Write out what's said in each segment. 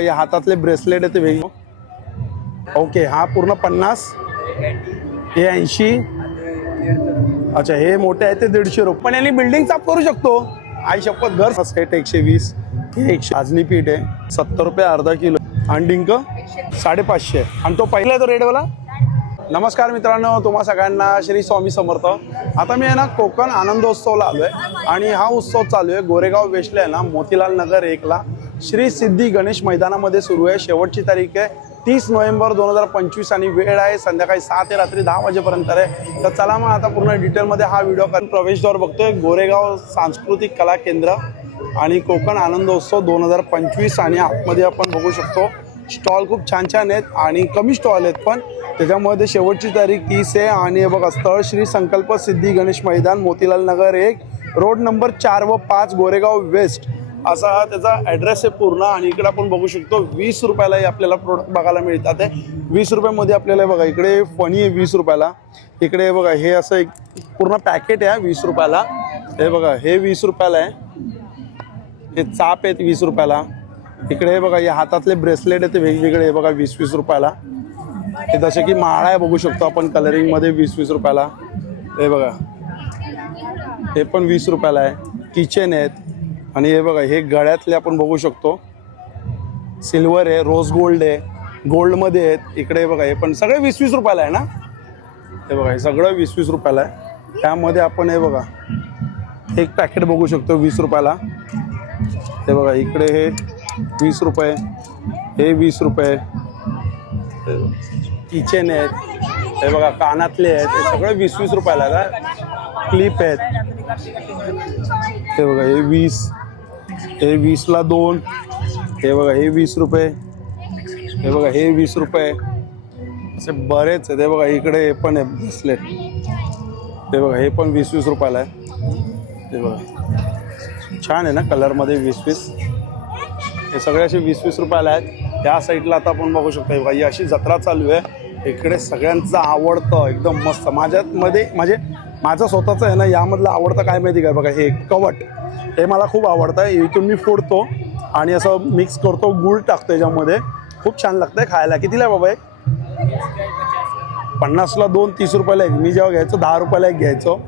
या हातातले ब्रेसलेट आहे ते वेगळे. ओके हा पूर्ण पन्नास. हे ऐंशी. अच्छा हे मोठे आहे ते दीडशे रुपये. पण यांनी बिल्डिंग साफ करू शकतो. आई शपथ घर. सेट एकशे वीस. हे एकशे आजनी पीठ आहे. सत्तर रुपये अर्धा किलो. आणि डिंक? साडेपाचशे. आणि तो पहिला आहे तो रेडवाला? नमस्कार मित्रांनो तुम्हा सगळ्यांना श्री स्वामी समर्थ. आता मी आहे ना कोकण आनंदोत्सवला आलो आहे आणि हा उत्सव चालू आहे गोरेगाव वेस्टला आहे ना मोतीलाल नगर एकला. श्री सिद्धी गणेश मैदानामध्ये सुरू आहे. शेवटची तारीख आहे. तीस नोव्हेंबर दोन हजार पंचवीस आणि वेळ आहे संध्याकाळी सहा ते रात्री दहा वाजेपर्यंत आहे. तर चला मग आता पूर्ण डिटेलमध्ये हा व्हिडिओ कारण प्रवेशद्वार बघतोय. गोरेगाव सांस्कृतिक कला केंद्र आणि कोकण आनंदोत्सव दोन हजार पंचवीस आणि आतमध्ये आपण बघू शकतो. स्टॉल खूप छान छान आहेत आणि कमी स्टॉल आहेत पण. त्याच्यामध्ये शेवटची तारीख तीस आहे आणि हे बघा स्थळ श्री संकल्प सिद्धी गणेश मैदान मोतीलाल नगर एक. रोड नंबर चार व पाच गोरेगाव वेस्ट. असा हा त्याचा ॲड्रेस आहे पूर्ण आणि इकडे आपण बघू शकतो वीस रुपयालाही आपल्याला प्रोडक्ट बघायला मिळतात आहे वीस रुपयामध्ये आपल्याला हे बघा इकडे फणी आहे वीस रुपयाला. इकडे बघा हे असं एक पूर्ण पॅकेट आहे वीस रुपयाला. हे बघा हे वीस रुपयाला आहे. हे चाप आहेत वीस रुपयाला. इकडे हे बघा हे हातातले ब्रेसलेट आहेत वेगवेगळे हे बघा वीस वीस रुपयाला. हे जसे की माळा आहे बघू शकतो आपण कलरिंगमध्ये वीस वीस रुपयाला. हे बघा. हे पण वीस रुपयाला आहे. किचन आहेत. आणि हे बघा हे गळ्यातले आपण बघू शकतो. सिल्वर आहे रोज गोल्ड आहे गोल्डमध्ये आहेत इकडे बघा हे पण सगळे वीस वीस रुपयाला आहे ना? हे बघा हे सगळं वीस वीस रुपयाला आहे. त्यामध्ये आपण हे बघा एक पॅकेट बघू शकतो वीस रुपयाला. हे बघा इकडे हे वीस रुपये हे वीस रुपये. किचन आहेत हे बघा कानातले आहेत हे सगळे वीस वीस रुपयाला क्लिप आहेत. हे बघा हे वीस. हे वीसला दोन. हे बघा हे वीस रुपये. हे बघा हे वीस रुपये. असे बरेच आहेत. हे बघा इकडे हे पण आहे ब्रेसलेट ते बघा हे पण वीस वीस रुपयाला आहे. ते बघा. छान आहे ना कलरमध्ये वीस वीस? हे सगळे असे वीस वीस रुपयाला आहेत. त्या साईडला आता आपण बघू शकतो. बघा ही अशी जत्रा चालू आहे. इकडे सगळ्यांचं आवडतं एकदम मस्त. माझ्यामध्ये म्हणजे माझं स्वतःचं आहे ना यामधलं आवडतं काय माहिती का बघा हे कवट. हे मला खूप आवडतं. आहे इथून मी फोडतो आणि असं मिक्स करतो गुळ टाकतो याच्यामध्ये. खूप छान लागतंय खायला. कितीला आहे बाबा हे? पन्नासला दोन तीस रुपयाला एक. मी जेव्हा घ्यायचो दहा रुपयाला एक घ्यायचो.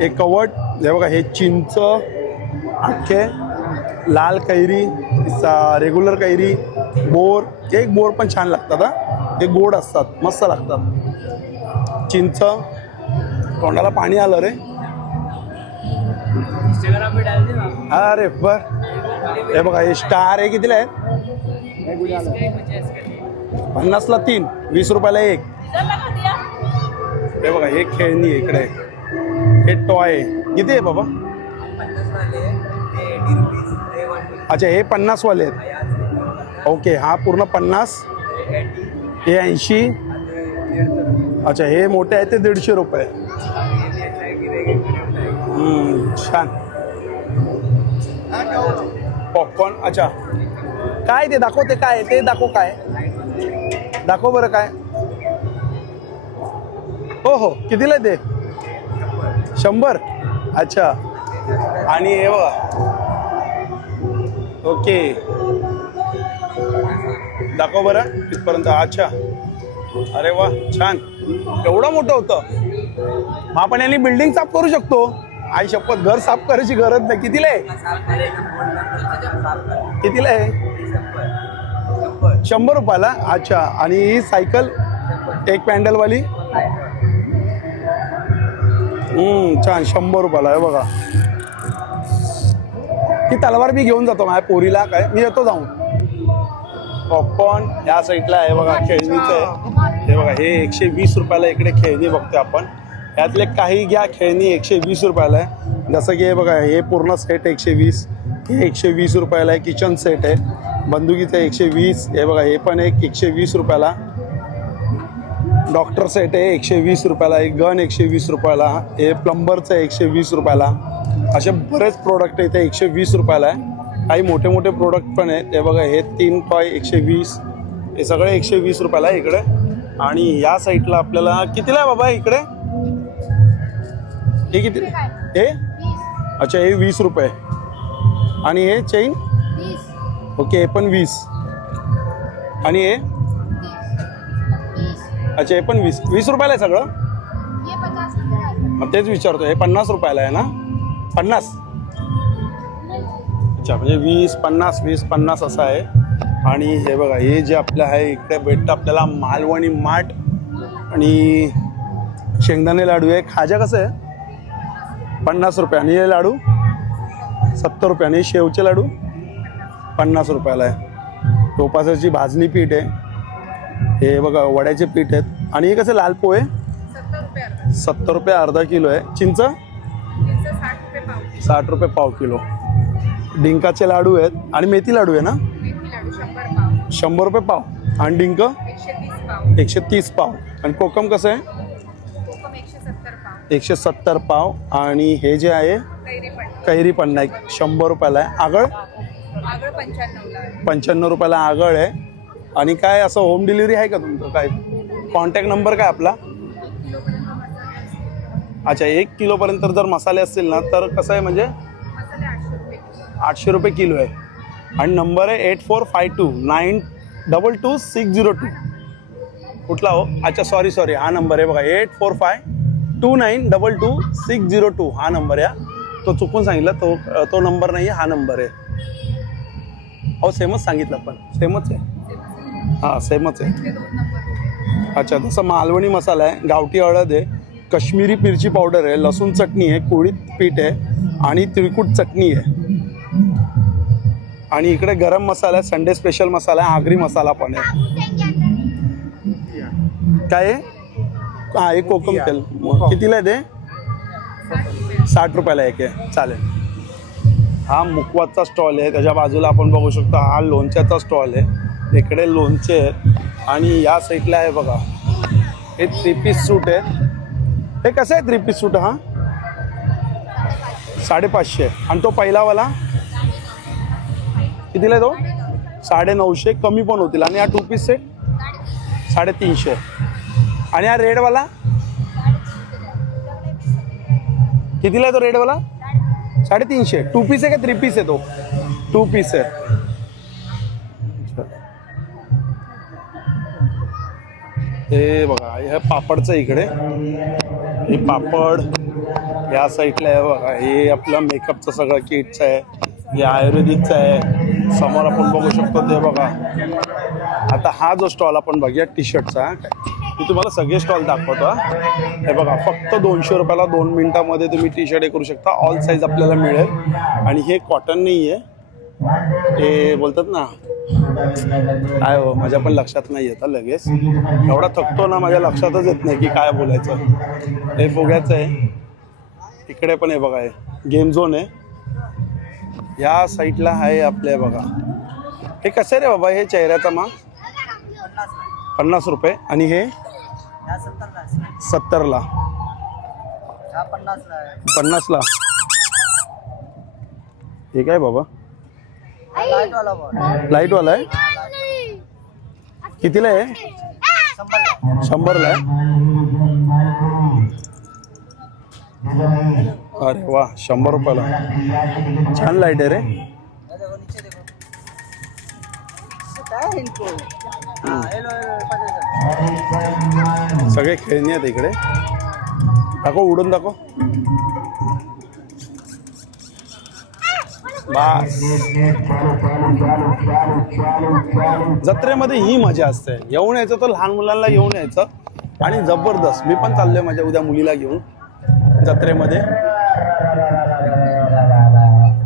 एक कवट हे बघा हे चिंच अख्खे लाल कैरी सा- रेग्युलर कैरी बोर. एक बोर पण छान लागतात हा. ते गोड असतात मस्त लागतात. चिंच तोंडाला पाणी आलं रे. अरे बर. हे बघा हे स्टार आहे कितीला आहे पन्नासला तीन वीस रुपयाला एक. हे बघा हे खेळणी इकडे. हे टॉय किती आहे बाबा? अच्छा हे पन्नासवाले आहेत. ओके हा पूर्ण पन्नास. हे ऐंशी. अच्छा हे मोठे आहे ते दीडशे रुपये. छान. पॉपकॉर्न अच्छा. काय ते दाखव ते काय ते दाखव काय. दाखव बरं काय. हो हो कितीला आहे ते? शंभर. अच्छा. आणि हे ओके. दाखव बरं तिथपर्यंत अच्छा. अरे वा छान. एवढं मोठं होतं. मग आपण यांनी बिल्डिंग साफ करू शकतो. आई शपथ घर साफ करायची गरज नाही. कितीला आहे? कितीला आहे? शंभर रुपयाला? अच्छा. आणि ही सायकल? एक पॅन्डलवाली? छान. शंभर रुपयाला आहे बघा. ही तलवार मी घेऊन जातो माझ्या पोरीला. काय? मी येतो जाऊन. पॉपकॉर्न या साईडला आहे बघा खेळणीचं आहे. हे बघा हे एकशे वीस रुपयाला इकडे खेळणी बघतोय आपण. यातले काही घ्या खेळणी एकशे वीस रुपयाला आहे. जसं की हे बघा हे पूर्ण सेट एकशे वीस हे एकशे वीस रुपयाला आहे किचन सेट आहे. बंदुकीचं एकशे वीस हे बघा हे पण एक एकशे वीस रुपयाला. डॉक्टर सेट आहे एकशे वीस रुपयाला. एक गन एकशे वीस रुपयाला. हे प्लंबरचं एकशे वीस रुपयाला. असे बरेच प्रोडक्ट आहे ते एकशे वीस रुपयाला आहे. काही मोठे मोठे प्रोडक्ट पण आहेत. ते बघा हे तीन टॉय एकशे वीस हे सगळे एकशे वीस रुपयाला आहे इकडे. आणि या साईडला आपल्याला कितीला आहे बाबा इकडे? हे किती? हे अच्छा हे वीस रुपये. आणि हे चेन ओके हे पण वीस. आणि हे? अच्छा हे पण वीस. वीस रुपयाला आहे सगळं। मग तेच विचारतो हे पन्नास रुपयाला आहे ना? पन्नास? अच्छा म्हणजे वीस पन्नास वीस पन्नास असं आहे. आणि हे बघा हे जे आपलं आहे इकडे भेटतं आपल्याला मालवणी माठ आणि शेंगदाणे लाडू आहे. खाजा कसं आहे? पन्नास रुपयाने हे लाडू सत्तर रुपयाने शेवचे लाडू पन्नास रुपयाला आहे. टोपासाची भाजणी पीठ आहे. हे बघा वड्याचे पीठ आहेत. आणि हे कसं लाल पोहे? सत्तर रुपये अर्धा किलो आहे. चिंच? साठ रुपये पाव किलो. डिंकाचे लाडू आहेत. आणि मेथी लाडू आहे ना? शंभर रुपये पाव. आणि डिंक? एकशे तीस पाव. आणि कोकम कसं आहे? एकशे सत्तर पाव आणि हे जे आहे कैरी पण पन्ना एक शंभर रुपयाला आहे. आगळ? पंच्याण्णव रुपयाला आगळ आहे. आणि काय असं होम डिलिव्हरी आहे का तुमचं? काय? कॉन्टॅक्ट नंबर काय आपला? अच्छा एक किलोपर्यंत जर मसाले असतील ना तर कसं आहे म्हणजे. आठशे रुपये किलो. आहे. आणि नंबर आहे eight four five two nine double two six zero two कुठला हो? अच्छा सॉरी सॉरी हा नंबर आहे बघा. Eight four five two nine double two six zero two हा नंबर आहे हा. तो चुकून सांगितलं तो तो नंबर नाही आहे हा नंबर आहे. हो सेमच सांगितलं पण. सेमच आहे? हां सेमच आहे. अच्छा तसं मालवणी मसाला आहे गावठी हळद आहे काश्मीरी मिरची पावडर आहे लसूण चटणी आहे कुळीत पीठ आहे आणि तिळकुट चटणी आहे. आणि इकडे गरम मसाला आहे संडे स्पेशल मसाला आहे आगरी मसाला पण आहे. काय आहे? हा एक कोकम तेल. कितीला आहे ते? साठ रुपयाला एक आहे. चालेल. हा मुकवाचा स्टॉल आहे. त्याच्या बाजूला आपण बघू शकतो हा लोणच्याचा स्टॉल आहे. इकडे लोणचे आहेत. आणि या साईडला आहे बघा. हे थ्री पीस सूट आहे. हे कसं आहे थ्री पीस सूट हा? साडेपाचशे. आणि तो पहिलावाला? कितीला आहे तो? साडे नऊशे कमी पण होतील. आणि हा टू पीस सेट साडेतीनशे. आणि हा रेडवाला? कितीला आहे तो रेडवाला? साडेतीनशे. टू पीस आहे का थ्री पीस आहे तो? टू पीस आहे. हे बघा हे पापडचं इकडे. हे पापड या साईडला आहे बघा हे आपलं मेकअपचं सगळं किटचं आहे. हे आयुर्वेदिकचं आहे. समोर आपण बघू शकतो ते बघा. आता हा जो स्टॉल आपण बघूया टी शर्टचा काय मी तुम्हाला सगळे स्टॉल दाखवतो हे. बघा फक्त दोनशे रुपयाला दोन मिनिटामध्ये तुम्ही टी शर्ट हे करू शकता. ऑल साईज आपल्याला मिळेल. आणि हे कॉटन नाही आहे ते बोलतात ना काय हो माझ्या पण लक्षात नाही येतं लगेच. एवढा थकतो ना माझ्या लक्षातच येत नाही की काय बोलायचं. हे फुग्याचं आहे. इकडे पण आहे बघा हे गेम झोन आहे. या साईडला आहे आपल्या बघा. हे कसं आहे रे बाबा हे चेहऱ्याचा मा पन्नास रुपये. आणि हे? सत्तरला. पन्नासला हे काय बाबा? लाईटवाला आहे? कितीला आहे? शंभरला. आहे? अरे वा शंभर रुपयाला. छान लाइट आहे. रे काय सगळे खेळणी आहेत इकडे. दाखव उडून दाखव. जत्रेमध्ये ही मजा असते. येऊन यायचं तर लहान मुलांना येऊन यायचं. आणि जबरदस्त. मी पण चाललोय माझ्या उद्या मुलीला घेऊन जत्रेमध्ये.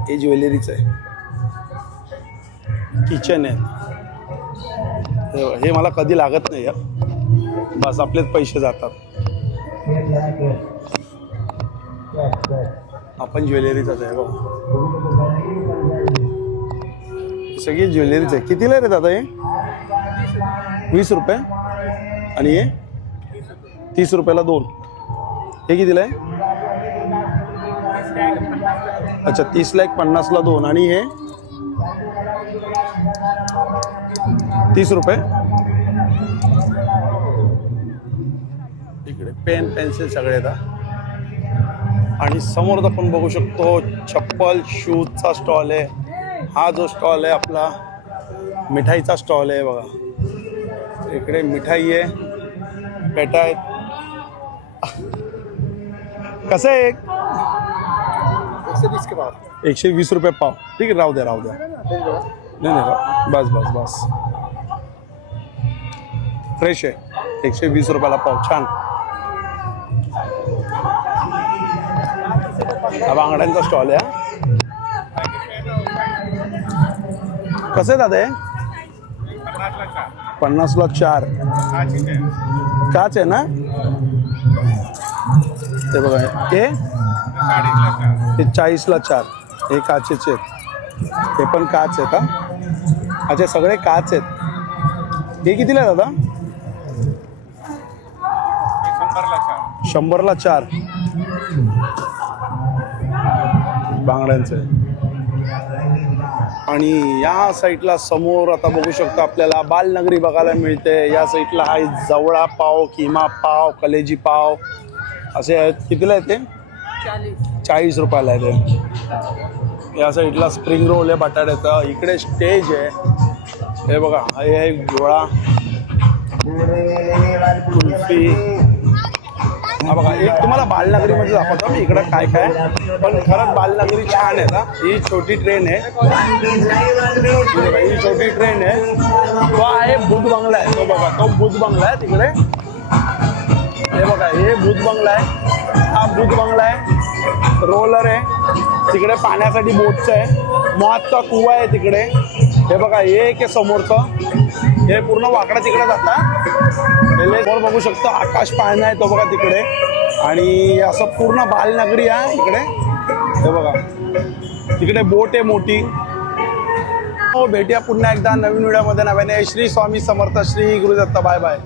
हे ज्वेलरीच आहे. किचन आहे. हे मला कधी लागत नाही बस आपलेच पैसे जातात. आपण ज्वेलरीचाच आहे बघ. सगळी ज्वेलरीच आहे. कितीला आहे रे दादा हे? वीस रुपये? आणि हे? तीस रुपयाला दोन. हे कितीला आहे? अच्छा तीसला एक पन्नासला दोन. आणि हे? तीस रुपये? इकडे. पेन पेन्सिल सगळे येतात आणि समोर आपण बघू शकतो चप्पल शूजचा स्टॉल आहे. हा जो स्टॉल आहे आपला मिठाईचा स्टॉल आहे बघा. इकडे मिठाई आहे पेटा आहेत. कसं आहे एक? एकशे वीस एकशे वीस रुपये पाव. ठीक आहे राहू द्या राहू द्या. नाही नाही राहू- बस बस बस. फ्रेश आहे. एकशे वीस रुपयाला पाव. छान. हा बांगड्यांचा स्टॉल आहे कसे दादा पन्नासला चार. काच आहे ना? ते बघा हे? ते चाळीसला चार. हे काचेचे आहेत. हे पण काच आहे का? अच्छा सगळे काच आहेत. हे कितीला दादा? शंभरला चार. बांगड्यांचे. आणि या साईडला समोर आता बघू शकतो आपल्याला बालनगरी बघायला मिळते. या साईडला आहे जवळा पाव किमा पाव कलेजी पाव. असे आहेत. कितीला आहे ते? चाळीस. रुपयाला आहे ते. या साईडला स्प्रिंग रोल आहे बटाट्याचं इकडे स्टेज आहे. हे बघा हे आहे गोळा. कुल्फी. हा बघा एक तुम्हाला बालनगरीमध्ये दाखवतो मी इकडं काय काय. पण खरंच बालनगरी छान आहे ना. ही छोटी ट्रेन आहे. ही छोटी ट्रेन आहे. तो आहे बुध बंगला आहे. तो बघा तो बुध बंगला आहे तिकडे. हे बघा हे बुध बंगला आहे. हा बुध बंगला आहे. रोलर आहे. तिकडे पाण्यासाठी बोटचं आहे. मॉतचा कुवा आहे तिकडे. हे बघा हे एक आहे समोरचं. हे पूर्ण वाकडा तिकडे जाता समोर बघू शकतो आकाश पाळणा आहे तो बघा तिकडे. आणि असं पूर्ण बालनगरी आहे इकडे. हे बघा. तिकडे बोट आहे मोठी. हो भेटूया पुन्हा एकदा नवीन व्हिडिओमध्ये. नव्याने. श्री स्वामी समर्थ श्री गुरुदत्त. Bye bye.